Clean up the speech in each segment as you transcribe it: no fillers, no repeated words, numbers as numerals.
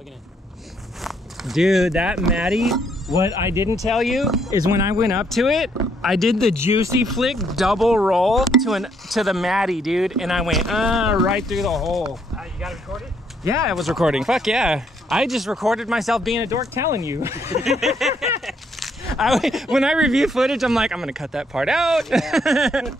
Plugging in. Dude, that MaTTy, what I didn't tell you is when I went up to it, I did the juicy flick double roll to the MaTTy, dude, and I went right through the hole. You got it recorded? Yeah, I was recording. Fuck yeah. I just recorded myself being a dork telling you. When I review footage, I'm like, I'm gonna cut that part out. Yeah.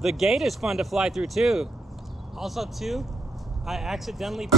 The gate is fun to fly through too. Also too, I accidentally...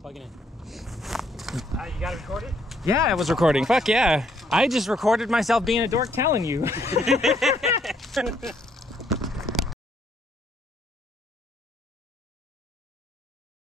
Plugging in. You got it recorded? Yeah, I was recording. Fuck yeah. I just recorded myself being a dork telling you.